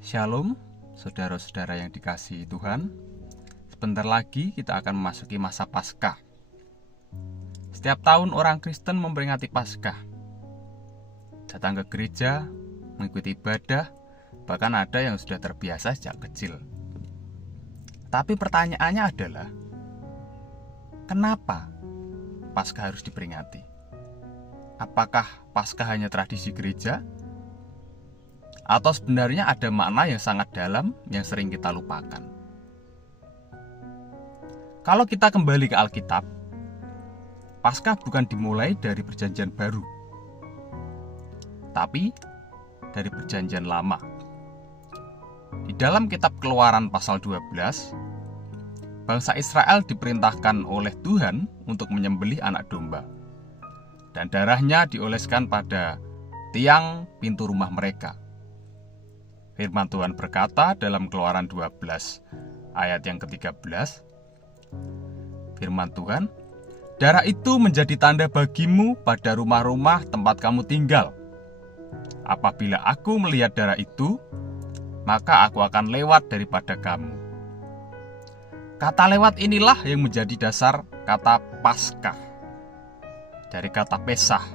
Shalom, saudara-saudara yang dikasihi Tuhan. Sebentar lagi kita akan memasuki masa Paskah. Setiap tahun orang Kristen memperingati Paskah. Datang ke gereja, mengikuti ibadah, bahkan ada yang sudah terbiasa sejak kecil. Tapi pertanyaannya adalah, kenapa Paskah harus diperingati? Apakah Paskah hanya tradisi gereja? Atau sebenarnya ada makna yang sangat dalam yang sering kita lupakan? Kalau kita kembali ke Alkitab, Paskah bukan dimulai dari Perjanjian Baru, tapi dari Perjanjian Lama. Di dalam kitab Keluaran pasal 12, bangsa Israel diperintahkan oleh Tuhan untuk menyembelih anak domba, dan darahnya dioleskan pada tiang pintu rumah mereka. Firman Tuhan berkata dalam Keluaran 12 ayat yang ke-13, firman Tuhan, darah itu menjadi tanda bagimu pada rumah-rumah tempat kamu tinggal. Apabila aku melihat darah itu, maka aku akan lewat daripada kamu. Kata lewat inilah yang menjadi dasar kata Paskah, dari kata Pesah,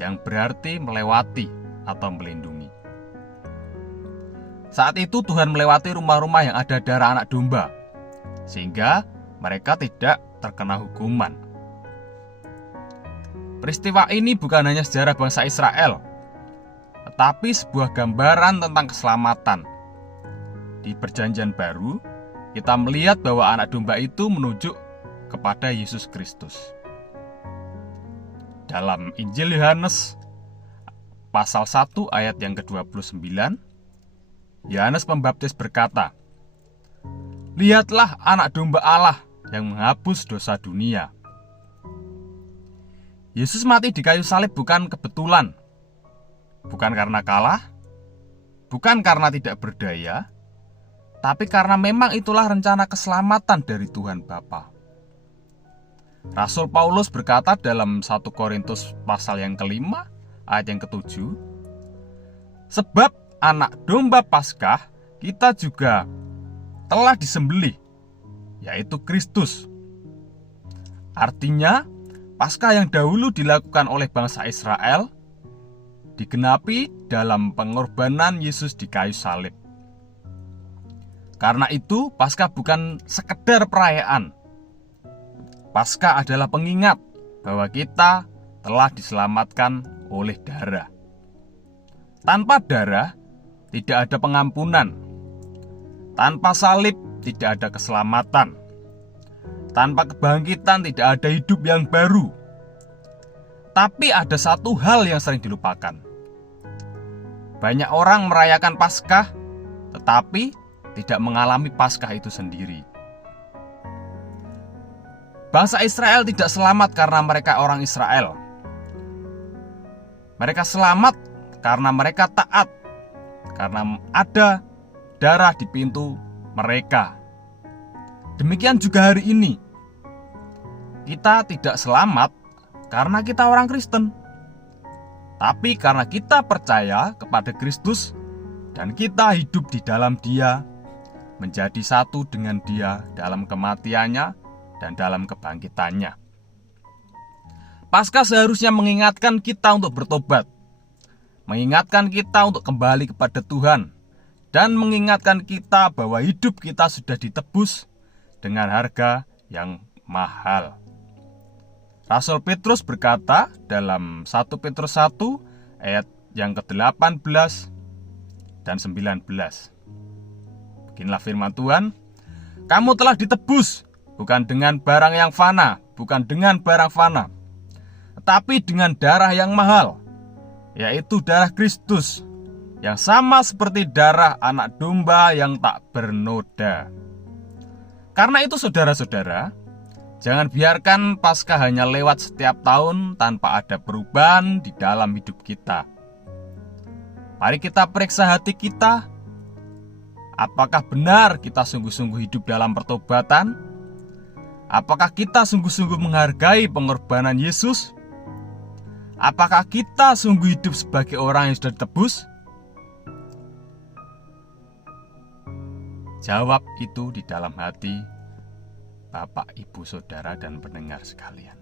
yang berarti melewati atau melindungi. Saat itu Tuhan melewati rumah-rumah yang ada darah anak domba, sehingga mereka tidak terkena hukuman. Peristiwa ini bukan hanya sejarah bangsa Israel, tetapi sebuah gambaran tentang keselamatan. Di Perjanjian Baru, kita melihat bahwa anak domba itu menunjuk kepada Yesus Kristus. Dalam Injil Yohanes pasal 1 ayat yang ke-29, Yohanes Pembaptis berkata, "Lihatlah anak domba Allah yang menghapus dosa dunia." Yesus mati di kayu salib bukan kebetulan, bukan karena kalah, bukan karena tidak berdaya, tapi karena memang itulah rencana keselamatan dari Tuhan Bapa. Rasul Paulus berkata dalam 1 Korintus pasal yang ke-5 ayat yang ke-7, "Sebab anak domba Paskah kita juga telah disembelih, yaitu Kristus." Artinya, Paskah yang dahulu dilakukan oleh bangsa Israel digenapi dalam pengorbanan Yesus di kayu salib. Karena itu, Paskah bukan sekedar perayaan. Paskah adalah pengingat bahwa kita telah diselamatkan oleh darah. Tanpa darah, tidak ada pengampunan. Tanpa salib, tidak ada keselamatan. Tanpa kebangkitan, tidak ada hidup yang baru. Tapi ada satu hal yang sering dilupakan. Banyak orang merayakan Paskah, tetapi tidak mengalami Paskah itu sendiri. Bangsa Israel tidak selamat karena mereka orang Israel. Mereka selamat karena mereka taat, karena ada darah di pintu mereka. Demikian juga hari ini. Kita tidak selamat karena kita orang Kristen, tapi karena kita percaya kepada Kristus dan kita hidup di dalam Dia, menjadi satu dengan Dia dalam kematiannya dan dalam kebangkitannya. Paskah seharusnya mengingatkan kita untuk bertobat, mengingatkan kita untuk kembali kepada Tuhan, dan mengingatkan kita bahwa hidup kita sudah ditebus dengan harga yang mahal. Rasul Petrus berkata dalam 1 Petrus 1 ayat yang ke-18 dan 19. Beginilah firman Tuhan, "Kamu telah ditebus bukan dengan barang yang fana, bukan dengan barang fana, tetapi dengan darah yang mahal, yaitu darah Kristus, yang sama seperti darah anak domba yang tak bernoda." Karena itu saudara-saudara, jangan biarkan Paskah hanya lewat setiap tahun tanpa ada perubahan di dalam hidup kita. Mari kita periksa hati kita. Apakah benar kita sungguh-sungguh hidup dalam pertobatan? Apakah kita sungguh-sungguh menghargai pengorbanan Yesus? Apakah kita sungguh hidup sebagai orang yang sudah ditebus? jawab itu di dalam hati Bapak, Ibu, Saudara, dan pendengar sekalian.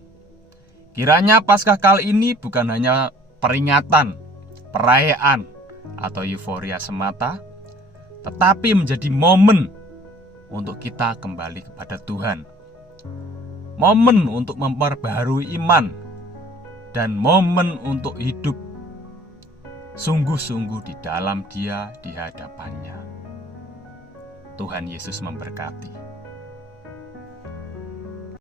Kiranya Paskah kali ini bukan hanya peringatan, perayaan, atau euforia semata, tetapi menjadi momen untuk kita kembali kepada Tuhan. Momen untuk memperbaharui iman, dan momen untuk hidup sungguh-sungguh di dalam Dia, di hadapannya. Tuhan Yesus memberkati.